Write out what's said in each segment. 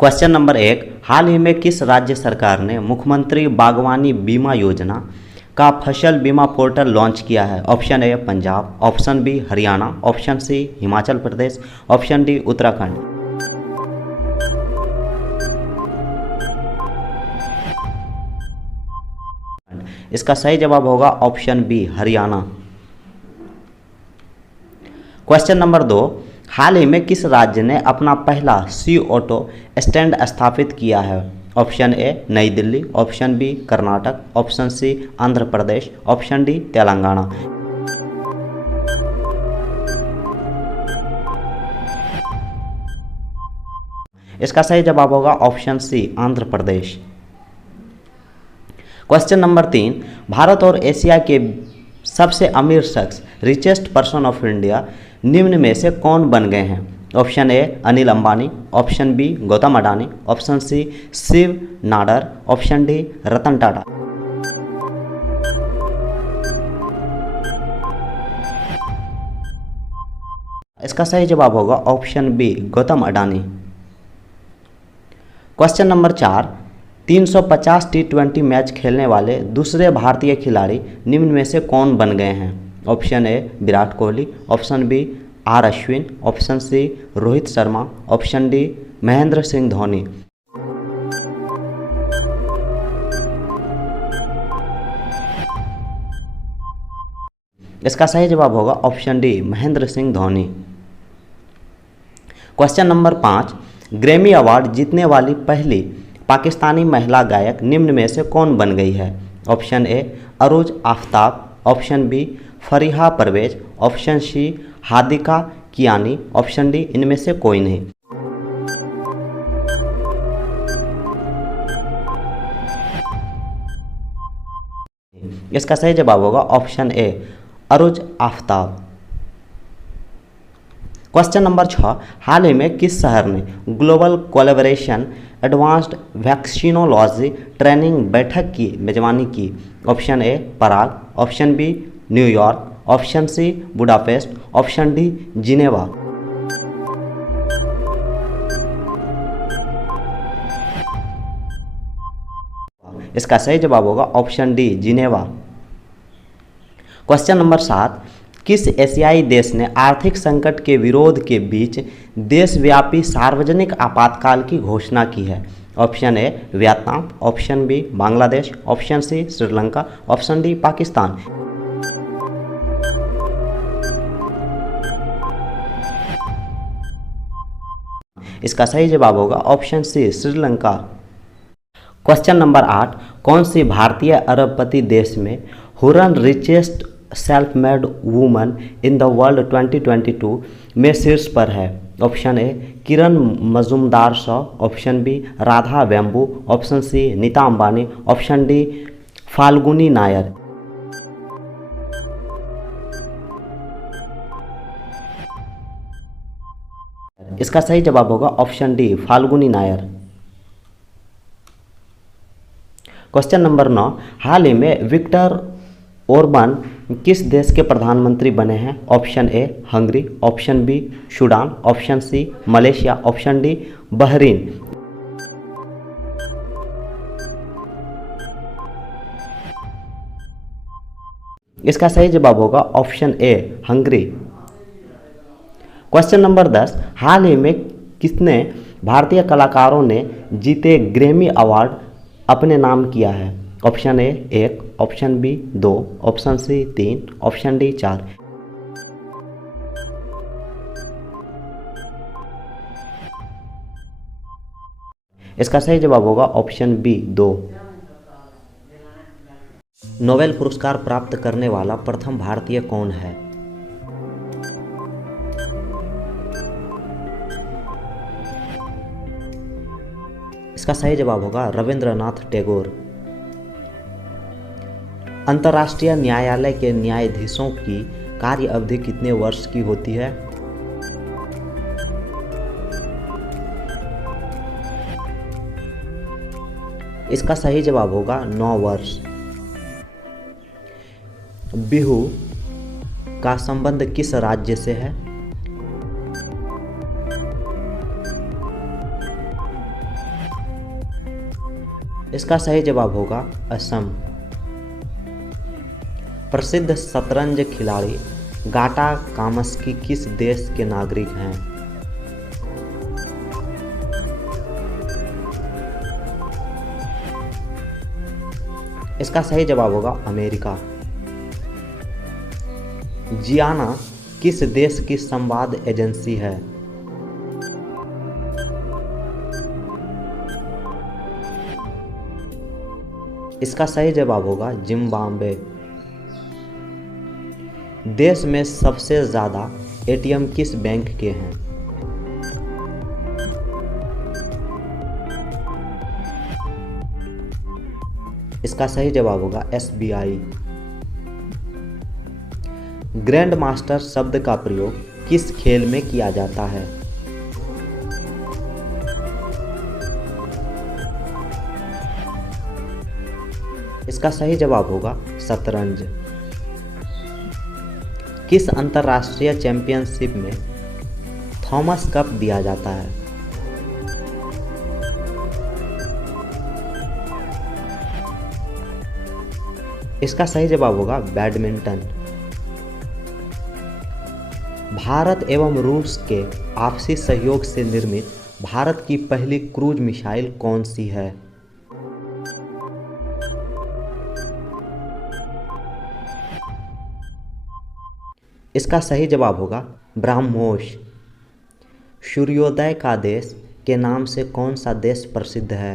Question number 1, हाल ही में किस राज्य सरकार ने मुख्यमंत्री बागवानी बीमा योजना का फसल बीमा पोर्टल लॉन्च किया है? Option A Punjab, option B Haryana, option C Himachal Pradesh, option D Uttarakhand. इसका सही जवाब होगा option B Haryana. Question number 2, हाल ही में किस राज्य ने अपना पहला सी ऑटो स्टैंड स्थापित किया है? Option A New Delhi, option B Karnataka, option C Andhra Pradesh, option D Telangana. इसका सही जवाब होगा option C Andhra Pradesh. Question number 3, Bharat और एशिया के सबसे अमीर शख्स रिचेस्ट पर्सन ऑफ इंडिया निम्न में से कौन बन गए हैं? Option A Anil Ambani, option B Gautam Adani, option C Shiv Nadar, option D Ratan Tata. इसका सही जवाब होगा option B Gautam Adani. Question number 4, 350 T20 match खेलने वाले दूसरे भारतीय खिलाड़ी निम्न में से कौन बन गए हैं? Option A Virat Kohli, option B R Ashwin, option C Rohit Sharma, option D Mahendra Singh Dhoni. इसका सही जवाब होगा option D Mahendra Singh Dhoni. Question number 5, Grammy award जीतने वाली पहली पाकिस्तानी महिला गायक निम्न में से कौन बन गई है? Option A Arooj Aftab, option B Fariha Pervez, option C Hadiqa Kiani, option D इनमें से कोई नहीं। इसका सही जवाब होगा option A Arooj Aftab. Question number 6, हाल ही में किस शहर ने global collaboration advanced vaccinology training बैठक की मेजबानी की? Option A Prague, option B New York, option C Budapest, option D Geneva. इसका सही जवाब होगा option D Geneva. Question number 7, किस एशियाई देश ने आर्थिक संकट के विरोध के बीच देशव्यापी सार्वजनिक आपातकाल की घोषणा की है? Option A Vietnam, option B Bangladesh, option C Sri Lanka, option D Pakistan. इसका सही जवाब होगा option C Sri Lanka. Question number 8, कौन सी भारतीय अरबपति देश में Hurun richest self made woman in the world 2022 में शीर्ष पर है? Option A Kiran Mazumdar Shaw, option B Radha Vembu, option C Nita Ambani, option D Falguni Nayar. इसका सही जवाब होगा option D Falguni Nair. Question number 9, हाल ही में विक्टर ओरबान किस देश के प्रधानमंत्री बने हैं? Option A Hungary, option B Sudan, option C Malaysia, option D Bahrain. इसका सही जवाब होगा option A Hungary. Question number 10, हाल ही में कितने भारतीय कलाकारों ने जीते ग्रैमी अवार्ड अपने नाम किया है? Option A 1, option B 2, option C 3, option D 4। इसका सही जवाब होगा ऑप्शन बी 2। नोबेल पुरस्कार प्राप्त करने वाला प्रथम भारतीय कौन है? इसका सही जवाब होगा रविंद्रनाथ टैगोर। अंतर्राष्ट्रीय न्यायालय के न्यायाधीशों की कार्य अवधि कितने वर्ष की होती है? इसका सही जवाब होगा 9 वर्ष। बिहू का संबंध किस राज्य से है? इसका सही जवाब होगा असम। प्रसिद्ध शतरंज खिलाड़ी गाटा कामस्की किस देश के नागरिक हैं? इसका सही जवाब होगा अमेरिका। जियाना किस देश की संवाद एजेंसी है? इसका सही जवाब होगा जिम्बाब्वे। देश में सबसे ज्यादा एटीएम किस बैंक के हैं? इसका सही जवाब होगा एसबीआई। ग्रैंड मास्टर शब्द का प्रयोग किस खेल में किया जाता है? इसका सही जवाब होगा शतरंज। किस अंतरराष्ट्रीय चैंपियनशिप में थॉमस कप दिया जाता है? इसका सही जवाब होगा बैडमिंटन। भारत एवं रूस के आपसी सहयोग से निर्मित भारत की पहली क्रूज मिसाइल कौन सी है? इसका सही जवाब होगा ब्रह्मोस। सूर्योदय का देश के नाम से कौन सा देश प्रसिद्ध है?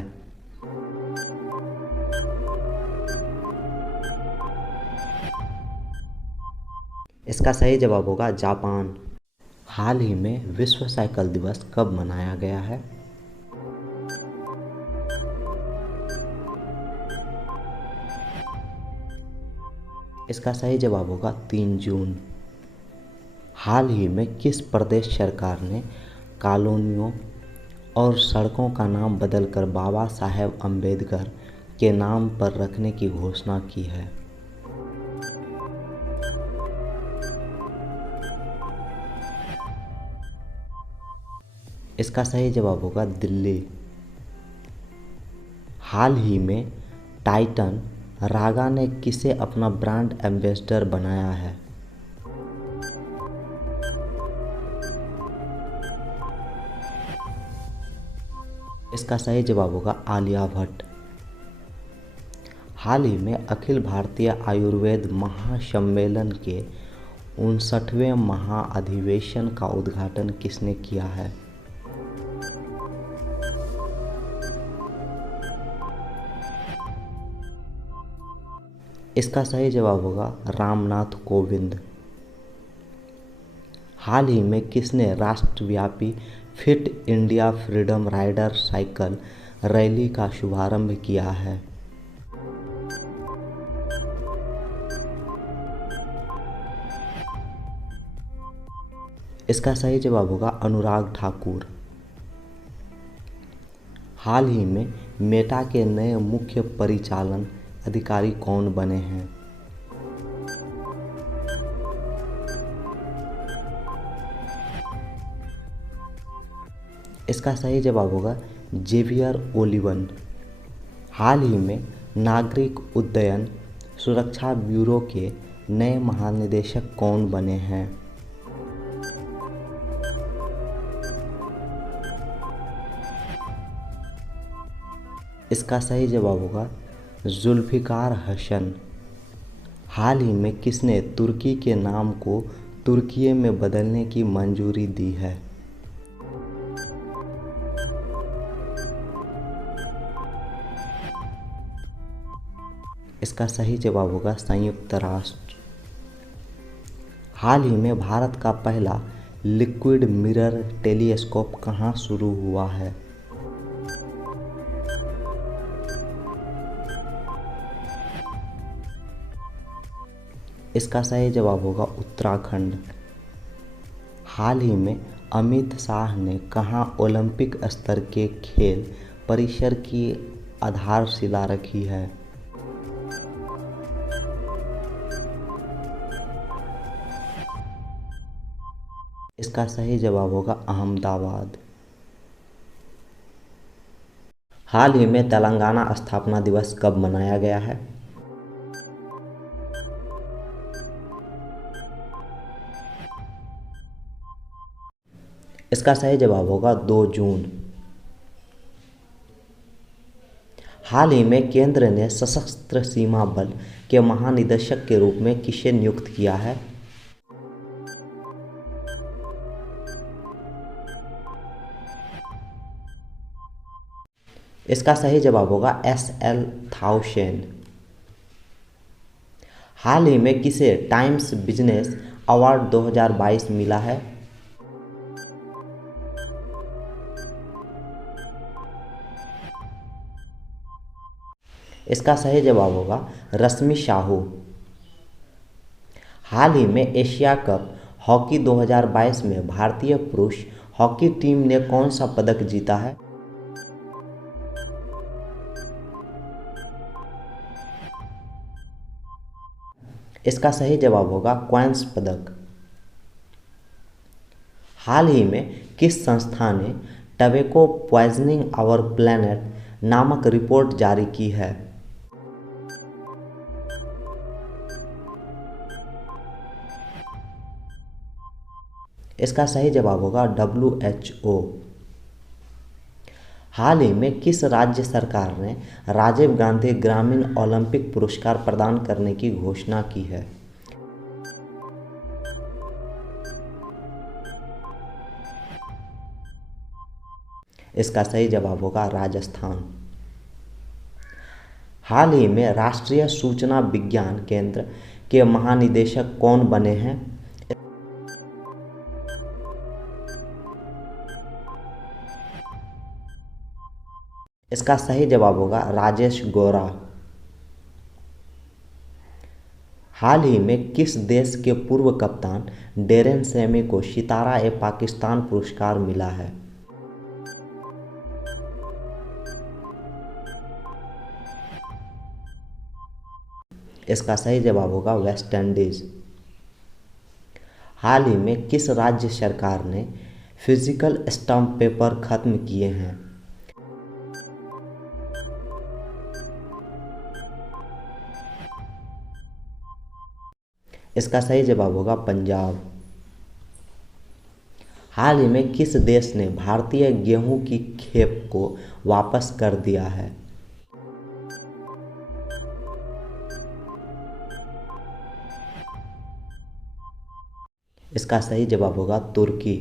इसका सही जवाब होगा जापान। हाल ही में विश्व साइकिल दिवस कब मनाया गया है? इसका सही जवाब होगा 3 जून। हाल ही में किस प्रदेश सरकार ने कॉलोनियों और सड़कों का नाम बदलकर बाबा साहेब अम्बेडकर के नाम पर रखने की घोषणा की है? इसका सही जवाब होगा दिल्ली। हाल ही में टाइटन रागा ने किसे अपना ब्रांड एम्बेसडर बनाया है? इसका सही जवाब होगा आलिया भट्ट। हाल ही में अखिल भारतीय आयुर्वेद महासम्मेलन के 59वें महाअधिवेशन का उद्घाटन किसने किया है? इसका सही जवाब होगा रामनाथ कोविंद। हाल ही में किसने राष्ट्रव्यापी fit India freedom rider cycle rally का शुभारंभ किया है? इसका सही जवाब होगा अनुराग ठाकुर। हाल ही में मेटा के नए मुख्य परिचालन अधिकारी कौन बने हैं? इसका सही जवाब होगा जेवियर ओलिवन। हाल ही में नागरिक उड्डयन सुरक्षा ब्यूरो के नए महानिदेशक कौन बने हैं? इसका सही जवाब होगा जुल्फिकार हसन। हाल ही में किसने तुर्की के नाम को तुर्की में बदलने की मंजूरी दी है? इसका सही जवाब होगा संयुक्त राष्ट्र। हाल ही में भारत का पहला लिक्विड मिरर टेलीस्कोप कहाँ शुरू हुआ है? इसका सही जवाब होगा उत्तराखंड। हाल ही में अमित शाह ने कहाँ ओलंपिक स्तर के खेल परिसर की आधारशिला रखी है? इसका सही जवाब होगा अहमदाबाद। हाल ही में तेलंगाना स्थापना दिवस कब मनाया गया है? इसका सही जवाब होगा 2 जून। हाल ही में केंद्र ने सशस्त्र सीमा बल के महानिदेशक के रूप में किसे नियुक्त किया है? इसका सही जवाब होगा SL थाउसेन। हाल ही में किसे टाइम्स बिजनेस अवार्ड 2022 मिला है? इसका सही जवाब होगा रश्मि साहू। हाल ही में एशिया कप हॉकी 2022 में भारतीय पुरुष हॉकी टीम ने कौन सा पदक जीता है? इसका सही जवाब होगा कांस्य पदक। हाल ही में किस संस्था ने टबैको पॉइजनिंग आवर प्लैनेट नामक रिपोर्ट जारी की है? इसका सही जवाब होगा WHO। हाल ही में किस राज्य सरकार ने राजीव गांधी ग्रामीण ओलंपिक पुरस्कार प्रदान करने की घोषणा की है? इसका सही जवाब होगा राजस्थान। हाल ही में राष्ट्रीय सूचना विज्ञान केंद्र के महानिदेशक कौन बने हैं? इसका सही जवाब होगा राजेश गौरा। हाल ही में किस देश के पूर्व कप्तान डेरेन सेमी को सितारा-ए-पाकिस्तान पुरस्कार मिला है? इसका सही जवाब होगा वेस्ट इंडीज। हाल ही में किस राज्य सरकार ने फिजिकल स्टैम्प पेपर खत्म किए हैं? इसका सही जवाब होगा पंजाब। हाल ही में किस देश ने भारतीय गेहूं की खेप को वापस कर दिया है? इसका सही जवाब होगा तुर्की।